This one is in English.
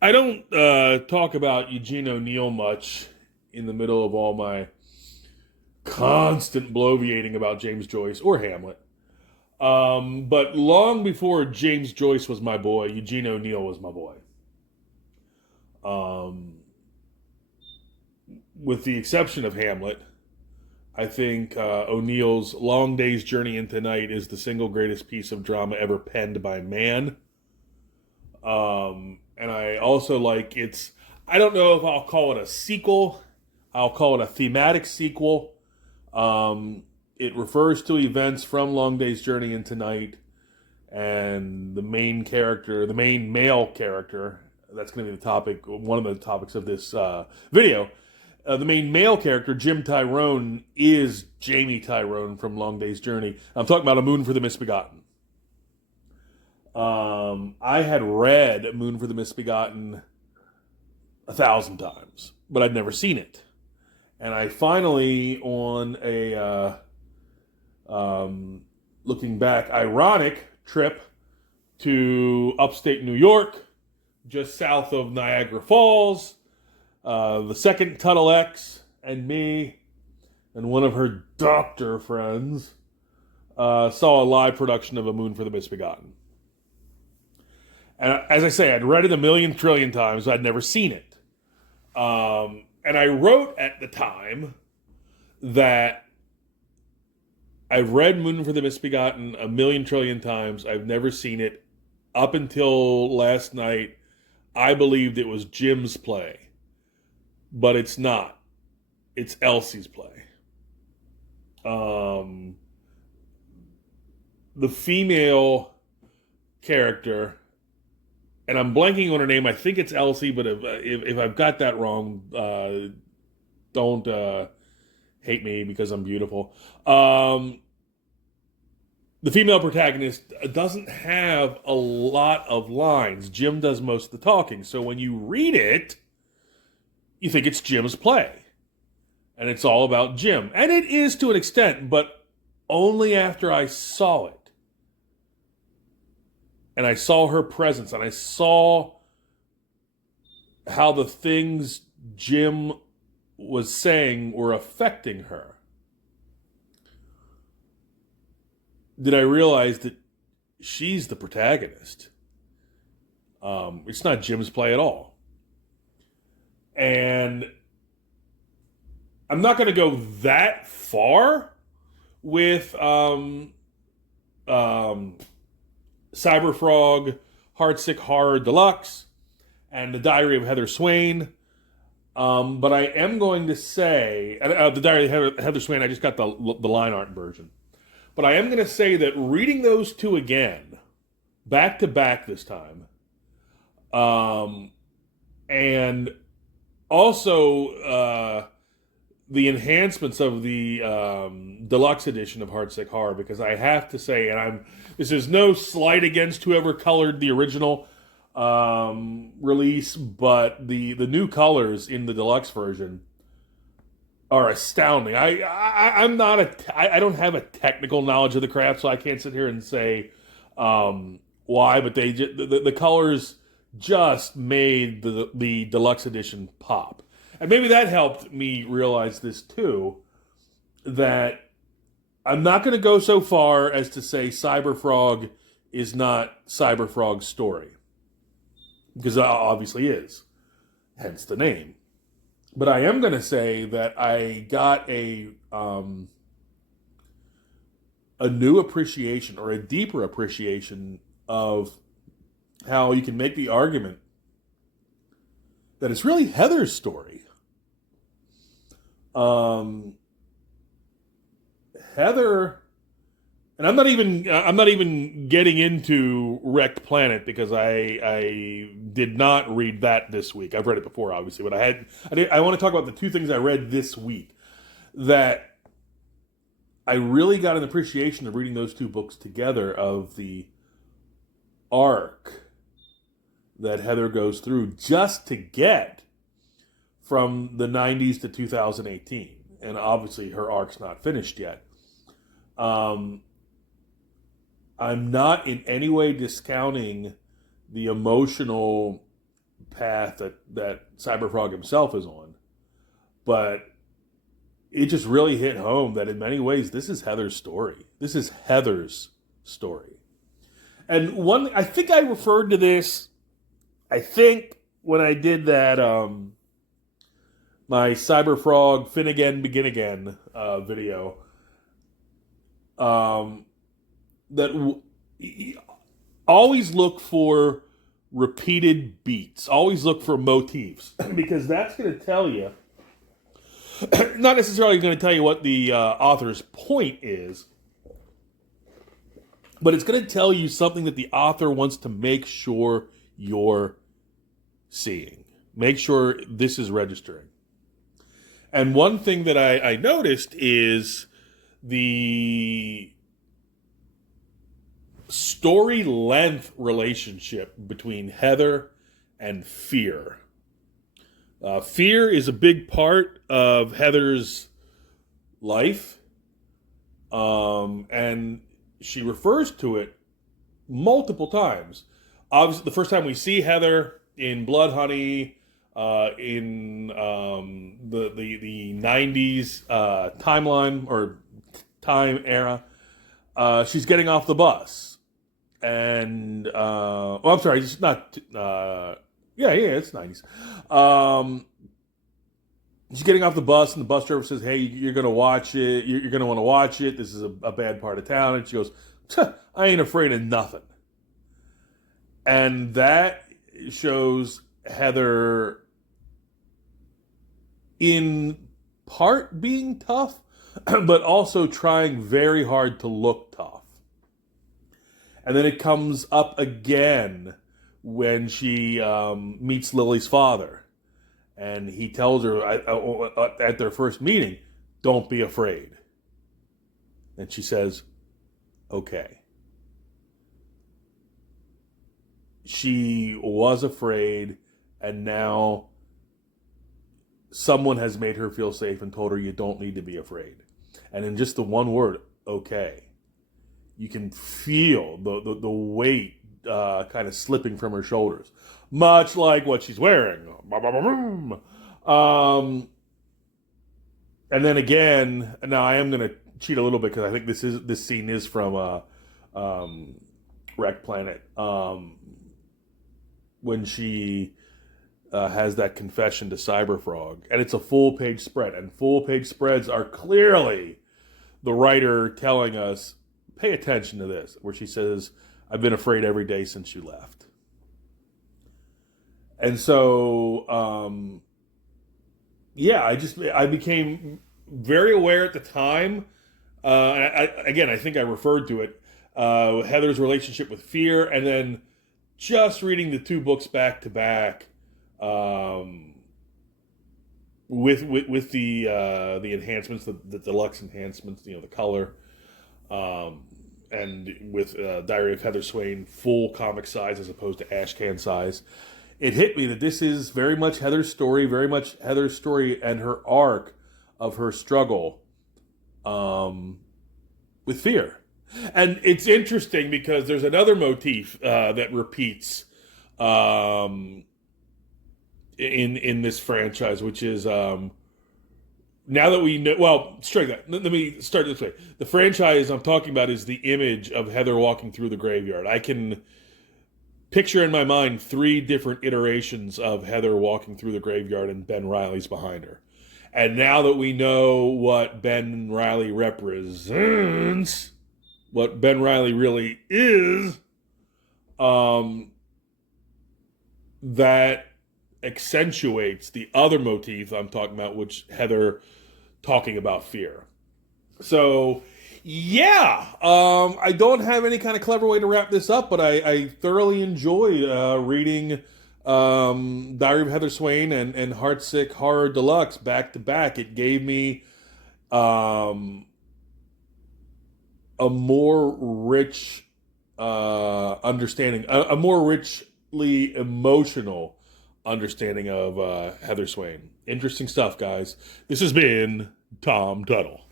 I don't talk about Eugene O'Neill much in the middle of all my constant bloviating about James Joyce or Hamlet. But long before James Joyce was my boy, Eugene O'Neill was my boy. Um, with the exception of Hamlet, I think O'Neill's Long Day's Journey into Night is the single greatest piece of drama ever penned by man. And I also like its, I don't know if I'll call it a sequel, I'll call it a thematic sequel. It refers to events from Long Day's Journey into Night, and the main character, the main male character, that's going to be the topic, one of the topics of this video. The main male character, Jim Tyrone, is Jamie Tyrone from Long Day's Journey. I'm talking about A Moon for the Misbegotten. I had read Moon for the Misbegotten 1,000 times, but I'd never seen it. And I finally, on a looking back, ironic trip to upstate New York, just south of Niagara Falls, the second Tuttle X and me and one of her doctor friends saw a live production of A Moon for the Misbegotten. And as I say, I'd read it a million trillion times, but I'd never seen it. And I wrote at the time that I've read Moon for the Misbegotten a million trillion times. I've never seen it. Up until last night, I believed it was Jim's play. But it's not. It's Elsie's play. The female character, and I'm blanking on her name. I think it's Elsie, but if I've got that wrong, don't hate me because I'm beautiful. The female protagonist doesn't have a lot of lines. Jim does most of the talking. So when you read it, you think it's Jim's play. And it's all about Jim. And it is to an extent, but only after I saw it. And I saw her presence, and I saw how the things Jim was saying were affecting her. Did I realize that she's the protagonist? It's not Jim's play at all. And I'm not going to go that far with Cyber Frog, Heartsick Horror Deluxe, and The Diary of Heather Swain. But I am going to say, The Diary of Heather Swain, I just got the line art version. But I am going to say that reading those two again, back to back this time, and also the enhancements of the deluxe edition of Heartsick Horror, because I have to say, and this is no slight against whoever colored the original release, but the new colors in the deluxe version are astounding. I'm not I don't have a technical knowledge of the craft, so I can't sit here and say why, but the colors just made the deluxe edition pop. And maybe that helped me realize this too, that I'm not going to go so far as to say Cyberfrog is not Cyberfrog's story, because it obviously is, hence the name. But I am going to say that I got a new appreciation, or a deeper appreciation, of how you can make the argument that it's really Heather's story. Heather, and I'm not even getting into Wrecked Planet, because I did not read that this week. I've read it before, obviously, but I want to talk about the two things I read this week that I really got an appreciation of reading those two books together, of the arc that Heather goes through just to get from the 90s to 2018. And obviously her arc's not finished yet. I'm not in any way discounting the emotional path that Cyberfrog himself is on. But it just really hit home that in many ways, this is Heather's story. This is Heather's story. And I think I referred to this, when I did that, my Cyberfrog Finnegan Begin Again video, always look for repeated beats. Always look for motifs. Because that's going to tell you, not necessarily going to tell you what the author's point is, but it's going to tell you something that the author wants to make sure you're seeing. Make sure this is registering. And one thing that I noticed is the story length relationship between Heather and Fear. Fear is a big part of Heather's life, and she refers to it multiple times. Obviously, the first time we see Heather in Blood Honey, in the 90s timeline or time era, she's getting off the bus, and I'm sorry, it's not. It's 90s. She's getting off the bus, and the bus driver says, "Hey, you're going to watch it. You're going to want to watch it. This is a bad part of town." And she goes, "I ain't afraid of nothing." And that shows Heather in part being tough, but also trying very hard to look tough. And then it comes up again when she meets Lily's father. And he tells her at their first meeting, "Don't be afraid." And she says, "Okay." She was afraid, and now someone has made her feel safe and told her you don't need to be afraid. And in just the one word, "okay," you can feel the weight kind of slipping from her shoulders. Much like what she's wearing. And then again, now I am going to cheat a little bit because I think this scene is from Wreck Planet. When she has that confession to Cyberfrog. And it's a full-page spread. And full-page spreads are clearly the writer telling us, pay attention to this, where she says, "I've been afraid every day since you left." And so, I became very aware at the time. I think I referred to it, Heather's relationship with Fear, and then just reading the two books back to back, with the enhancements, the deluxe enhancements, the color, and with Diary of Heather Swain full comic size as opposed to ashcan size. It hit me that this is very much Heather's story, and her arc of her struggle with fear. And it's interesting because there's another motif that repeats in this franchise, which is now that we know. Well, strike that. Let me start this way. The franchise I'm talking about is the image of Heather walking through the graveyard. I can picture in my mind 3 different iterations of Heather walking through the graveyard and Ben Reilly's behind her. And now that we know what Ben Reilly represents, what Ben Reilly really is, that accentuates the other motif I'm talking about, which Heather talking about fear. So, yeah, I don't have any kind of clever way to wrap this up, but I thoroughly enjoyed reading Diary of Heather Swain and Heartsick Horror Deluxe back to back. It gave me a more rich understanding, a more richly emotional understanding of Heather Swain. Interesting stuff, guys. This has been Tom Tuttle.